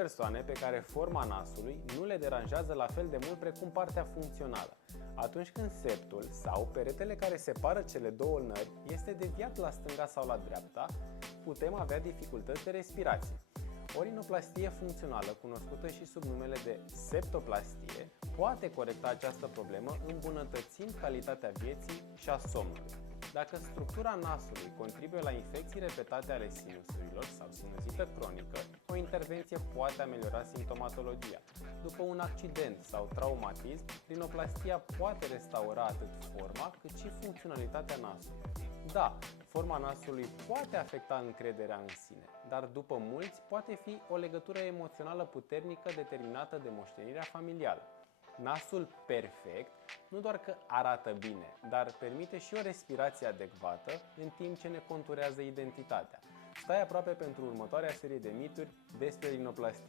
persoane pe care forma nasului nu le deranjează la fel de mult precum partea funcțională. Atunci când septul sau peretele care separă cele două nări este deviat la stânga sau la dreapta, putem avea dificultăți de respirație. O rinoplastie funcțională, cunoscută și sub numele de septoplastie, poate corecta această problemă îmbunătățind calitatea vieții și a somnului. Dacă structura nasului contribuie la infecții repetate ale sinusurilor sau sinuzită cronică, o intervenție poate ameliora simptomatologia. După un accident sau traumatism, rinoplastia poate restaura atât forma cât și funcționalitatea nasului. Da, forma nasului poate afecta încrederea în sine, dar după mulți poate fi o legătură emoțională puternică determinată de moștenirea familială. Nasul perfect nu doar că arată bine, dar permite și o respirație adecvată în timp ce ne conturează identitatea. Stai aproape pentru următoarea serie de mituri despre rinoplastie.